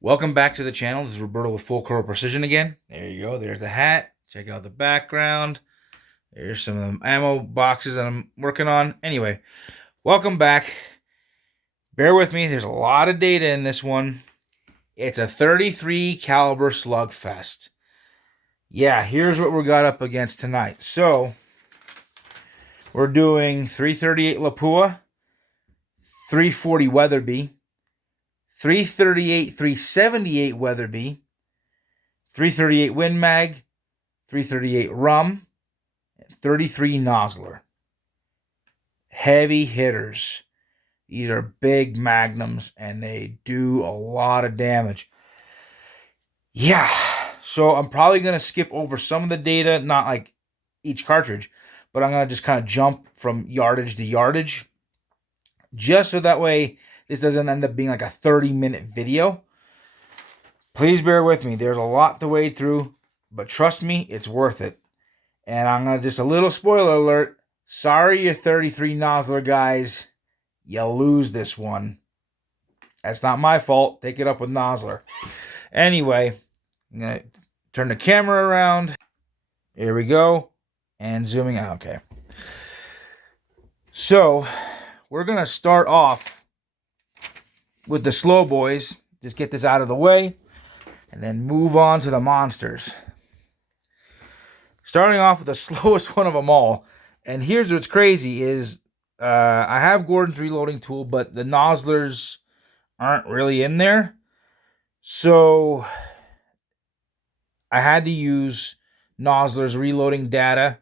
Welcome back to the channel. This is Roberto with Full Coral Precision again. There you go. There's the hat. Check out the background. There's some of the ammo boxes that I'm working on. Anyway, welcome back. Bear with me. There's a lot of data in this one. It's a 33 caliber slugfest. Yeah, here's what we got up against tonight. So, we're doing 338 Lapua, 340 Weatherby, 338, 378 Weatherby, 338 Win Mag, 338 Rum, 33 Nosler. Heavy hitters. These are big magnums and they do a lot of damage. Yeah, so I'm probably going to skip over some of the data, not like each cartridge, but I'm going to just kind of jump from yardage to yardage, just so that way this doesn't end up being like a 30-minute video. Please bear with me. There's a lot to wade through, but trust me, it's worth it. And I'm going to just a little spoiler alert. Sorry, you 33 Nosler guys. You lose this one. That's not my fault. Take it up with Nosler. Anyway, I'm going to turn the camera around. Here we go. And zooming out. Okay. So, we're going to start off with the slow boys. Just get this out of the way. And then move on to the monsters. Starting off with the slowest one of them all. And here's what's crazy is I have Gordon's reloading tool, but the Noslers aren't really in there. So I had to use Nosler's reloading data.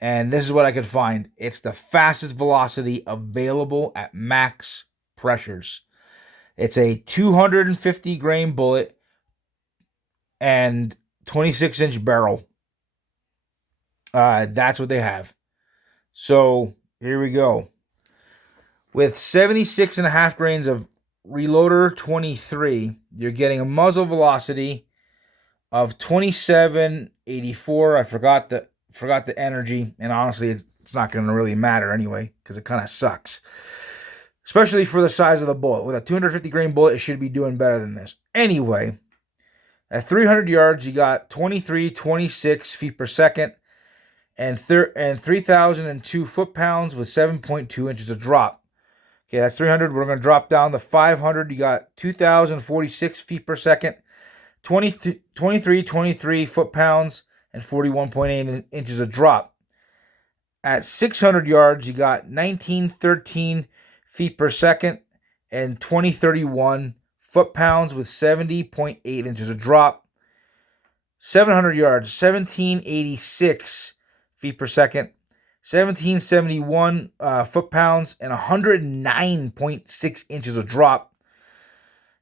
And this is what I could find. It's the fastest velocity available at max pressures. It's a 250 grain bullet and 26-inch barrel. That's what they have. So here we go. With 76.5 grains of Reloader 23, you're getting a muzzle velocity of 2784. I forgot the energy, and honestly, it's not going to really matter anyway because it kind of sucks, especially for the size of the bullet. With a 250 grain bullet, it should be doing better than this. Anyway, at 300 yards, you got 2326 feet per second. And 3,002 foot-pounds with 7.2 inches of drop. Okay, that's 300. We're going to drop down to 500. You got 2,046 feet per second, 23 foot-pounds, and 41.8 inches of drop. At 600 yards, you got 1913 feet per second and 2031 foot-pounds with 70.8 inches of drop. 700 yards, 1786 feet per second, 1771 foot-pounds, and 109.6 inches of drop.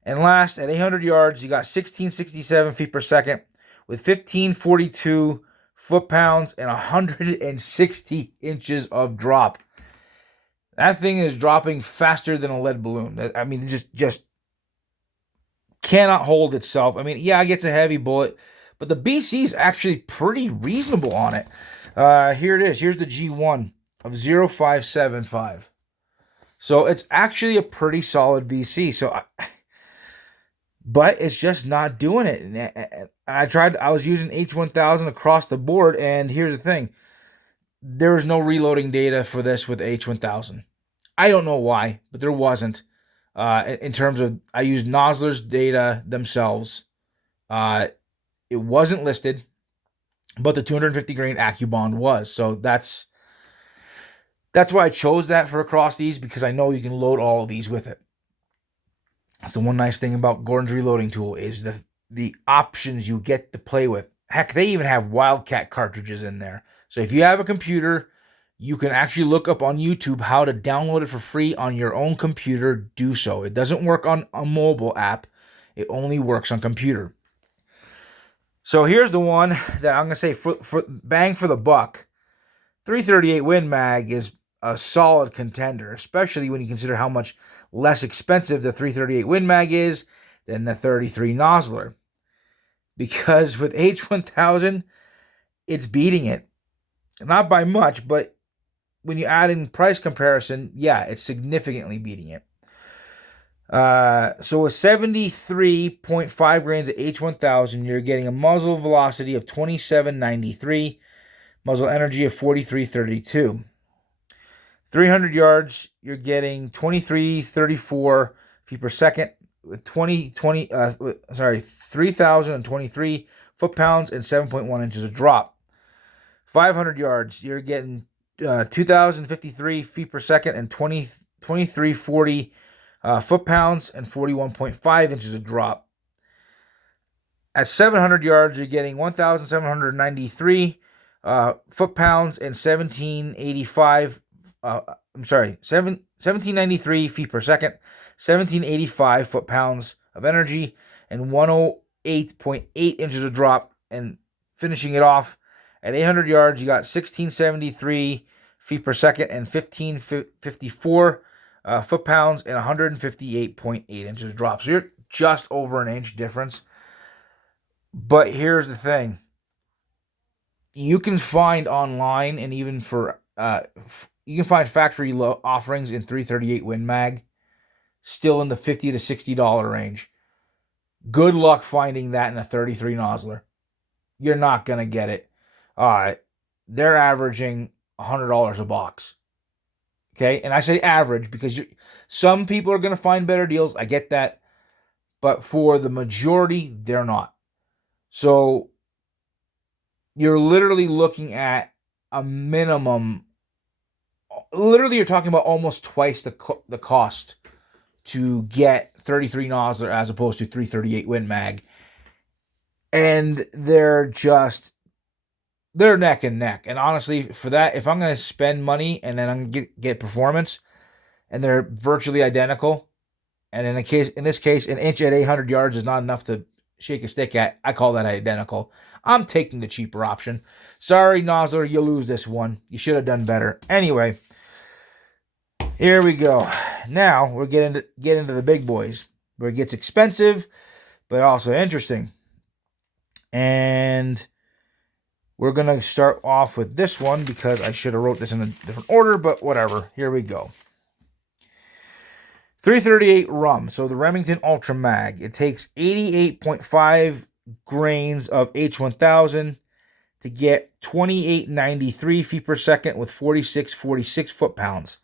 And last, at 800 yards, you got 1667 feet per second with 1542 foot-pounds and 160 inches of drop. That thing is dropping faster than a lead balloon. I mean, it just cannot hold itself. I mean, yeah, it gets a heavy bullet, but the BC is actually pretty reasonable on it. Here it is. Here's the G1 of 0575. So it's actually a pretty solid BC. But it's just not doing it. And I was using H1000 across the board, and here's the thing. There was no reloading data for this with H1000. I don't know why, but there wasn't. In terms of, I used Nosler's data themselves. It wasn't listed, but the 250 grain AccuBond was. So that's why I chose that for across these, because I know you can load all of these with it. That's the one nice thing about Gordon's reloading tool is the options you get to play with. Heck, they even have Wildcat cartridges in there. So if you have a computer, you can actually look up on YouTube how to download it for free on your own computer. Do so. It doesn't work on a mobile app. It only works on computer. So here's the one that I'm going to say for bang for the buck. 338 Win Mag is a solid contender, especially when you consider how much less expensive the 338 Win Mag is than the 33 Nosler. Because with H1000, it's beating it. Not by much, but when you add in price comparison, yeah, it's significantly beating it. So with 73.5 grains of H1000, you're getting a muzzle velocity of 2793, muzzle energy of 4332. 300 yards, you're getting 2334 feet per second with 3,023 foot-pounds and 7.1 inches of drop. 500 yards, you're getting 2,053 feet per second and 2340 foot-pounds and 41.5 inches of drop. At 700 yards, you're getting 1,793 foot-pounds and 1793 feet per second, 1785 foot-pounds of energy, and 108.8 inches of drop. And finishing it off at 800 yards, you got 1673 feet per second and 1554 foot-pounds and 158.8 inches of drop. So you're just over an inch difference. But here's the thing. You can find online, and even for you can find factory offerings in 338 Win Mag still in the $50 to $60 range. Good luck finding that in a 33 nozzler. You're not going to get it. They're averaging $100 a box. Okay, and I say average because some people are going to find better deals. I get that. But for the majority, they're not. So you're literally looking at a minimum. Literally, you're talking about almost twice the cost to get 33 nozzler as opposed to 338 Win Mag. And they're neck and neck. And honestly, for that, if I'm going to spend money and then I'm going to get performance, and they're virtually identical, and in this case, an inch at 800 yards is not enough to shake a stick at, I call that identical. I'm taking the cheaper option. Sorry, nozzler, you lose this one. You should have done better. Anyway, here we go. Now we're getting into the big boys, where it gets expensive, but also interesting. And we're going to start off with this one because I should have wrote this in a different order, but whatever. Here we go. 338 Rum, so the Remington Ultra Mag. It takes 88.5 grains of H1000 to get 2893 feet per second with 4646 foot-pounds.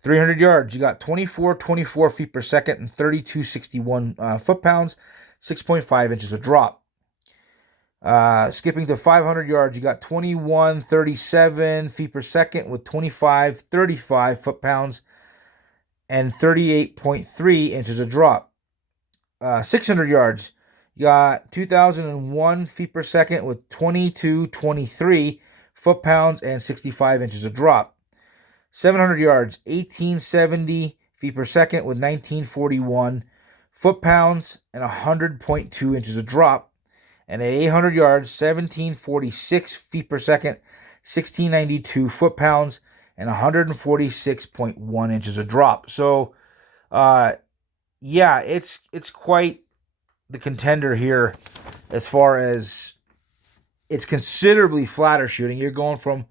300 yards, you got 2424 feet per second and 3261 foot-pounds, 6.5 inches of drop. Skipping to 500 yards, you got 2137 feet per second with 2535 foot-pounds and 38.3 inches of drop. 600 yards, you got 2,001 feet per second with 2223 foot-pounds and 65 inches of drop. 700 yards, 1870 feet per second with 1941 foot-pounds and 100.2 inches of drop. And at 800 yards, 1746 feet per second, 1692 foot-pounds, and 146.1 inches of drop. So, yeah, it's quite the contender here as far as it's considerably flatter shooting. You're going from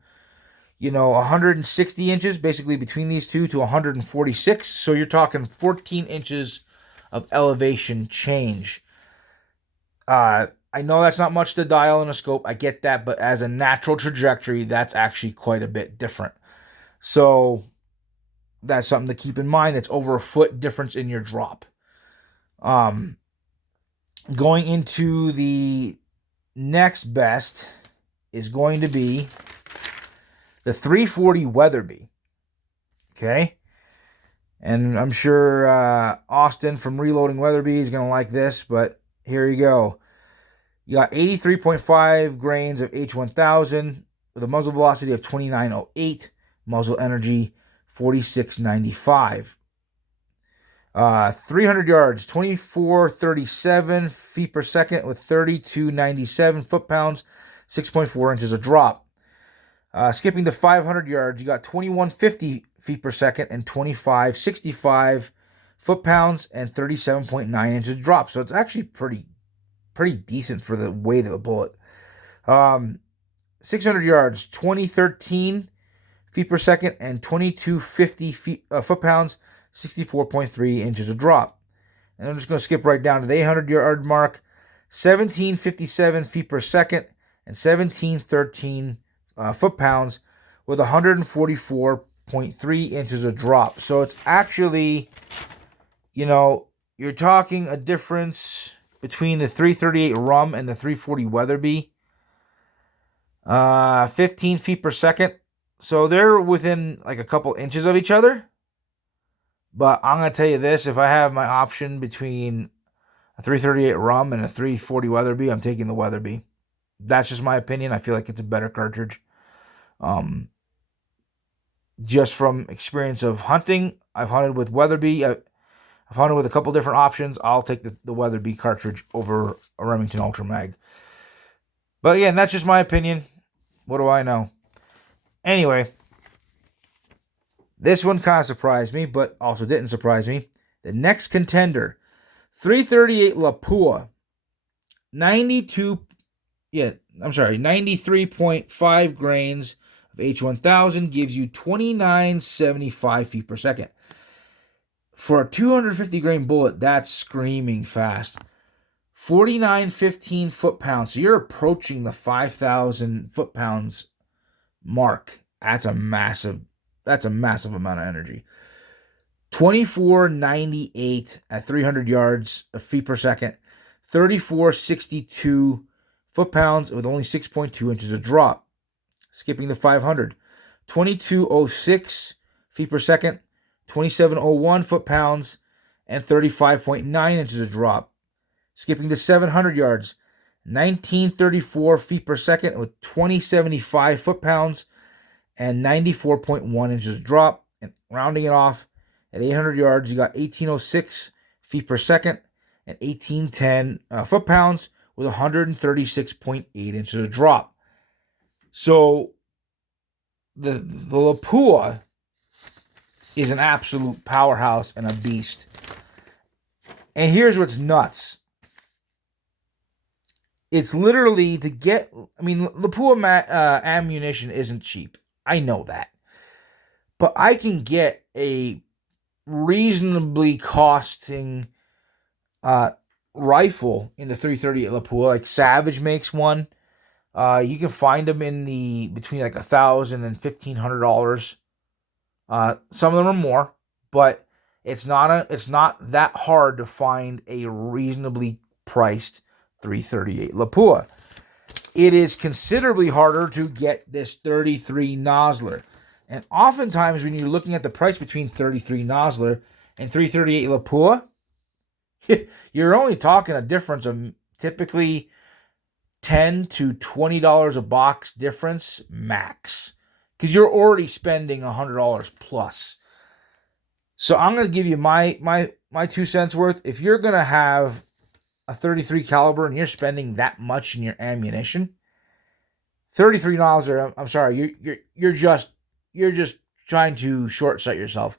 160 inches basically between these two to 146. So you're talking 14 inches of elevation change. I know that's not much to dial in a scope. I get that. But as a natural trajectory, that's actually quite a bit different. So that's something to keep in mind. It's over a foot difference in your drop. Going into the next best is going to be the 340 Weatherby. Okay. And I'm sure Austin from Reloading Weatherby is going to like this, but here you go. You got 83.5 grains of H1000 with a muzzle velocity of 2908, muzzle energy 4695. 300 yards, 2437 feet per second with 3297 foot-pounds, 6.4 inches of drop. Skipping to 500 yards, you got 2150 feet per second and 2565 foot-pounds and 37.9 inches of drop. So it's actually pretty decent for the weight of the bullet. 600 yards, 2013 feet per second and 2250 foot-pounds, 64.3 inches of drop. And I'm just going to skip right down to the 800-yard mark, 1757 feet per second and 1713 foot-pounds with 144.3 inches of drop. So it's actually, you're talking a difference between the 338 Rum and the 340 Weatherby. 15 feet per second. So they're within like a couple inches of each other. But I'm going to tell you this. If I have my option between a 338 Rum and a 340 Weatherby, I'm taking the Weatherby. That's just my opinion. I feel like it's a better cartridge. Just from experience of hunting, I've hunted with Weatherby. I've hunted with a couple different options. I'll take the Weatherby cartridge over a Remington Ultra Mag. But again, that's just my opinion. What do I know? Anyway, this one kind of surprised me, but also didn't surprise me. The next contender, 338 Lapua, 93.5 grains of H1000 gives you 2975 feet per second. For a 250 grain bullet, that's screaming fast. 4915 foot-pounds. So you're approaching the 5,000 foot-pounds mark. That's a massive amount of energy. 2498 at 300 yards of feet per second. 3462 foot-pounds with only 6.2 inches of drop. Skipping the 500. 2206 feet per second. 2701 foot-pounds and 35.9 inches of drop. Skipping to 700 yards, 1934 feet per second with 2075 foot-pounds and 94.1 inches of drop. And rounding it off, at 800 yards, you got 1806 feet per second and 1810 foot-pounds with 136.8 inches of drop. So the Lapua is an absolute powerhouse and a beast. And here's what's nuts. It's literally to get, Lapua ammunition isn't cheap. I know that. But I can get a reasonably costing rifle in the 338 Lapua. Like Savage makes one. You can find them between like $1,000 and $1,500. Some of them are more, but it's not that hard to find a reasonably priced 338 Lapua. It is considerably harder to get this 33 Nosler. And oftentimes when you're looking at the price between 33 Nosler and 338 Lapua, you're only talking a difference of typically $10 to $20 a box difference max. Because you're already spending $100 plus. So I'm going to give you my 2 cents worth. If you're going to have a 33 caliber and you're spending that much in your ammunition, 33 Nosler, I'm sorry, you're just trying to short sight yourself.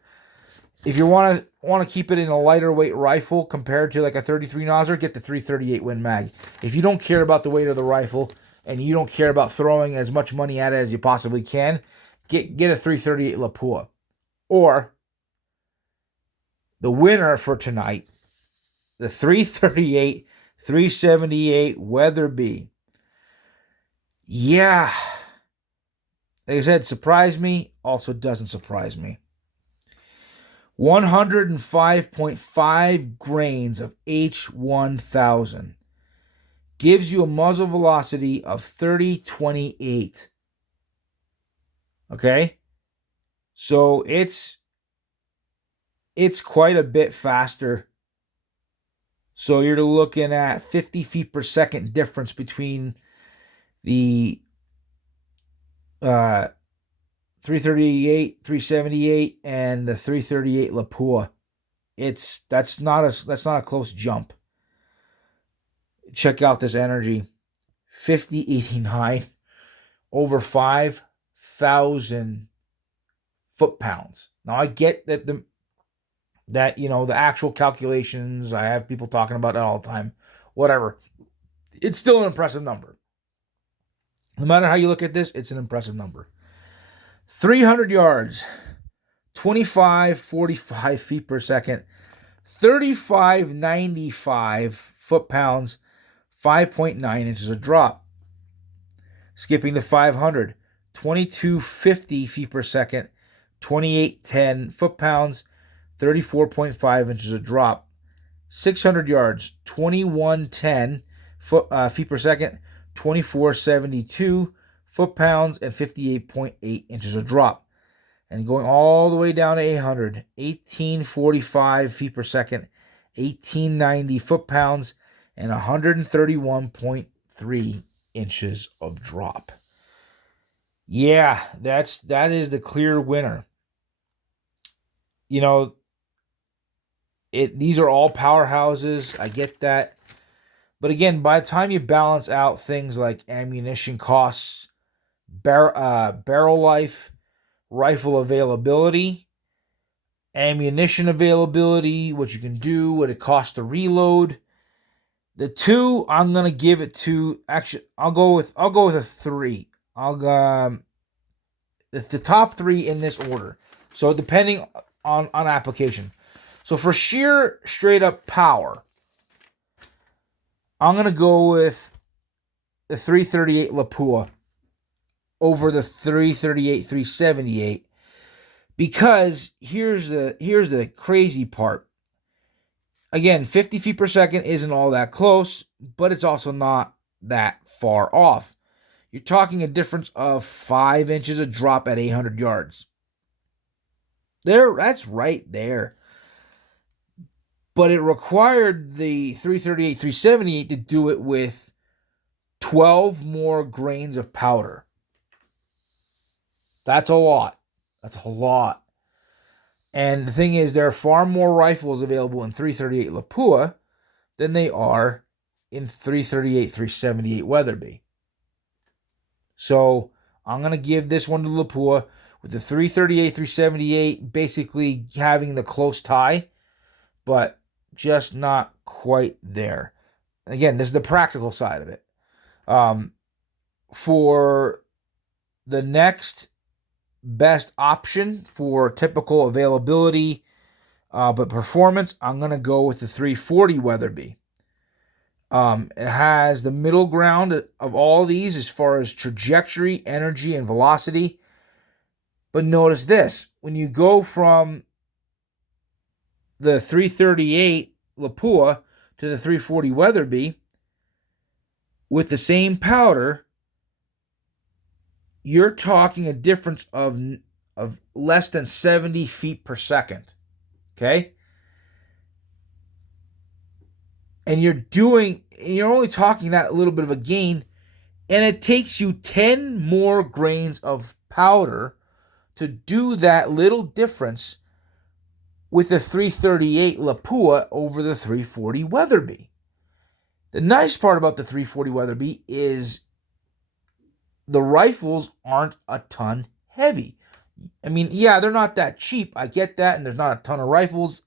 If you want to keep it in a lighter weight rifle compared to like a 33 Nosler, get the 338 Win Mag. If you don't care about the weight of the rifle and you don't care about throwing as much money at it as you possibly can, get a 338 Lapua. Or the winner for tonight, the 338 378 Weatherby. Yeah. Like I said, surprised me, also doesn't surprise me. 105.5 grains of H1000 gives you a muzzle velocity of 30.28. Okay? So it's quite a bit faster. So you're looking at 50 feet per second difference between the 338, 378, and the 338 Lapua. That's not a close jump. Check out this energy. 5089 over 5,000 foot-pounds. Now I get that the actual calculations, I have people talking about it all the time. Whatever. It's still an impressive number. No matter how you look at this, it's an impressive number. 300 yards, 2545 feet per second, 3595 foot-pounds, 5.9 inches of drop. Skipping to 500, 2250 feet per second, 2810 foot-pounds, 34.5 inches of drop. 600 yards, 2110 feet per second, 2472 foot-pounds, and 58.8 inches of drop. And going all the way down to 800, 1845 feet per second, 1890 foot-pounds, and 131.3 inches of drop. Yeah, that is the clear winner. You know, these are all powerhouses. I get that. But again, by the time you balance out things like ammunition costs, barrel life, rifle availability, ammunition availability, what you can do, what it costs to reload, the two I'm gonna give it to. Actually, I'll go with a 3. It's the top 3 in this order. So depending on application. So for sheer straight up power, I'm gonna go with the 338 Lapua over the 338 378 because here's the crazy part. Again, 50 feet per second isn't all that close, but it's also not that far off. You're talking a difference of 5 inches of drop at 800 yards. That's right there. But it required the 338 378 to do it with 12 more grains of powder. That's a lot. And the thing is, there are far more rifles available in 338 Lapua than they are in 338 378 Weatherby. So I'm going to give this one to Lapua with the 338 378 basically having the close tie, but just not quite there. Again, this is the practical side of it. For the next best option for typical availability, but performance, I'm going to go with the 340 Weatherby. It has the middle ground of all these as far as trajectory, energy, and velocity. But notice this. When you go from the 338 Lapua to the 340 Weatherby, with the same powder, you're talking a difference of less than 70 feet per second. Okay? And you're only talking that little bit of a gain, and it takes you 10 more grains of powder to do that little difference with the 338 Lapua over the 340 Weatherby. The nice part about the 340 Weatherby is the rifles aren't a ton heavy. I mean, yeah, they're not that cheap. I get that, and there's not a ton of rifles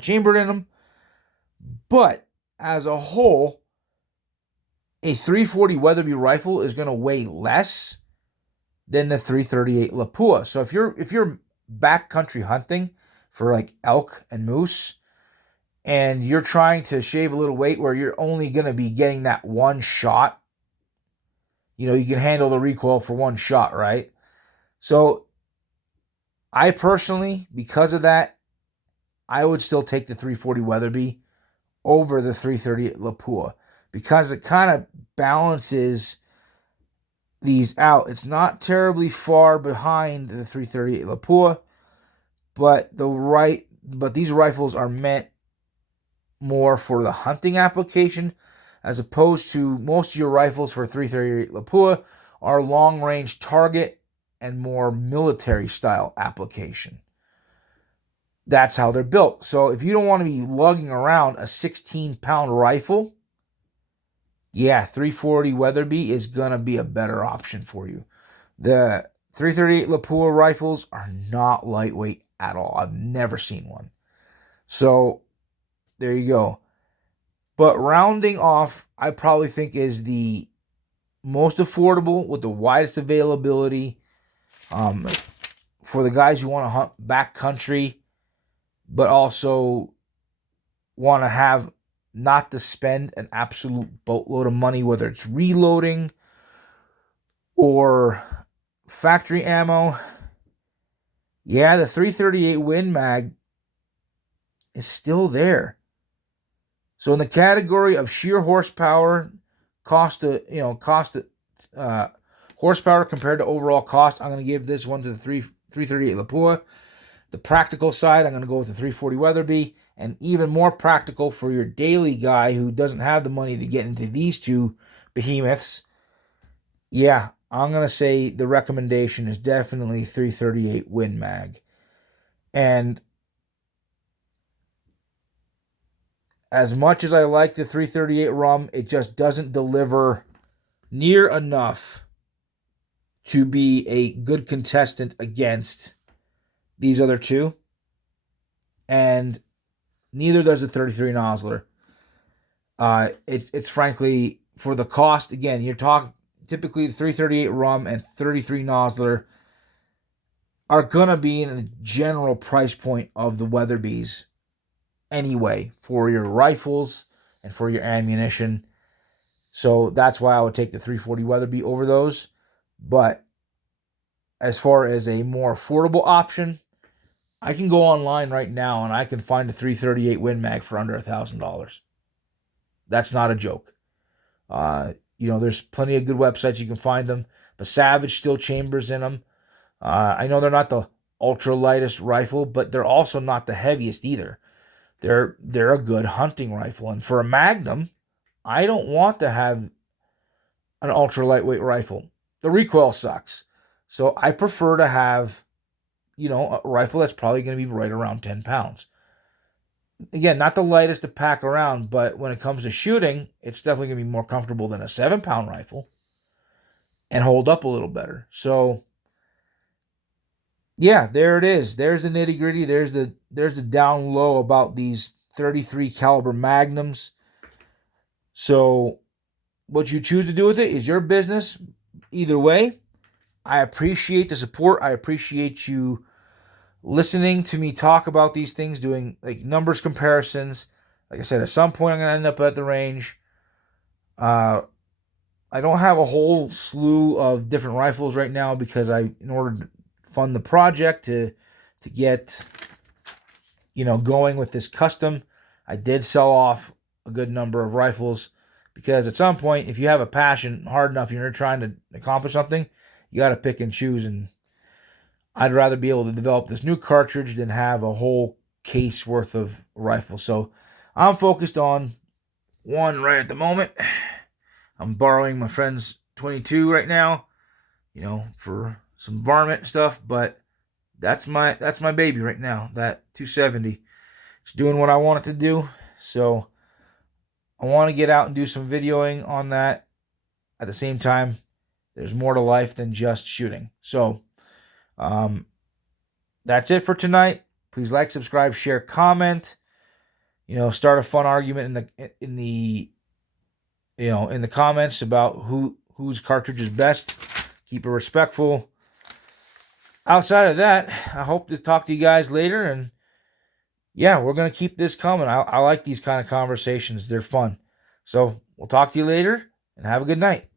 chambered in them. But as a whole, a 340 Weatherby rifle is going to weigh less than the 338 Lapua. So if you're backcountry hunting for like elk and moose, and you're trying to shave a little weight where you're only going to be getting that one shot, you can handle the recoil for one shot, right? So I personally, because of that, I would still take the 340 Weatherby over the 338 Lapua because it kind of balances these out. It's not terribly far behind the 338 Lapua, but these rifles are meant more for the hunting application, as opposed to most of your rifles for 338 Lapua are long-range target and more military-style application. That's how they're built. So if you don't want to be lugging around a 16-pound rifle, yeah, 340 Weatherby is going to be a better option for you. The 338 Lapua rifles are not lightweight at all. I've never seen one. So there you go. But rounding off, I probably think is the most affordable with the widest availability for the guys who want to hunt backcountry, but also want to have not to spend an absolute boatload of money, whether it's reloading or factory ammo. Yeah, the 338 Win Mag is still there. So in the category of sheer horsepower, horsepower compared to overall cost, I'm going to give this one to the 338 Lapua. The practical side, I'm going to go with the 340 Weatherby. And even more practical for your daily guy who doesn't have the money to get into these two behemoths, yeah, I'm going to say the recommendation is definitely 338 Win Mag. And as much as I like the 338 Rum, it just doesn't deliver near enough to be a good contestant against these other two. And neither does the 33 Nosler. It's frankly, for the cost, again, you're talking typically the 338 Rum and 33 Nosler are going to be in the general price point of the Weatherbys anyway, for your rifles and for your ammunition. So that's why I would take the 340 Weatherby over those. But as far as a more affordable option, I can go online right now and I can find a 338 Win Mag for under $1,000. That's not a joke. There's plenty of good websites you can find them, but Savage still chambers in them. I know they're not the ultra lightest rifle, but they're also not the heaviest either. They're a good hunting rifle. And for a Magnum, I don't want to have an ultra lightweight rifle. The recoil sucks. So I prefer to have, a rifle that's probably going to be right around 10 pounds. Again, not the lightest to pack around, but when it comes to shooting, it's definitely going to be more comfortable than a 7-pound rifle and hold up a little better. So, yeah, there it is. There's the nitty gritty. There's the down low about these 33 caliber Magnums. So, what you choose to do with it is your business. Either way, I appreciate the support. I appreciate you listening to me talk about these things, doing like numbers comparisons. Like I said, at some point I'm going to end up at the range. I don't have a whole slew of different rifles right now because in order to fund the project to get, going with this custom, I did sell off a good number of rifles because at some point, if you have a passion hard enough, you're trying to accomplish something, you got to pick and choose. And I'd rather be able to develop this new cartridge than have a whole case worth of rifles. So I'm focused on one right at the moment. I'm borrowing my friend's 22 right now, for some varmint stuff, but that's my baby right now, that 270. It's doing what I want it to do. So I want to get out and do some videoing on that. At the same time, there's more to life than just shooting. So that's it for tonight. Please like, subscribe, share, comment. Start a fun argument in the comments about whose cartridge is best. Keep it respectful. Outside of that, I hope to talk to you guys later. And yeah, we're gonna keep this coming. I like these kind of conversations. They're fun. So we'll talk to you later and have a good night.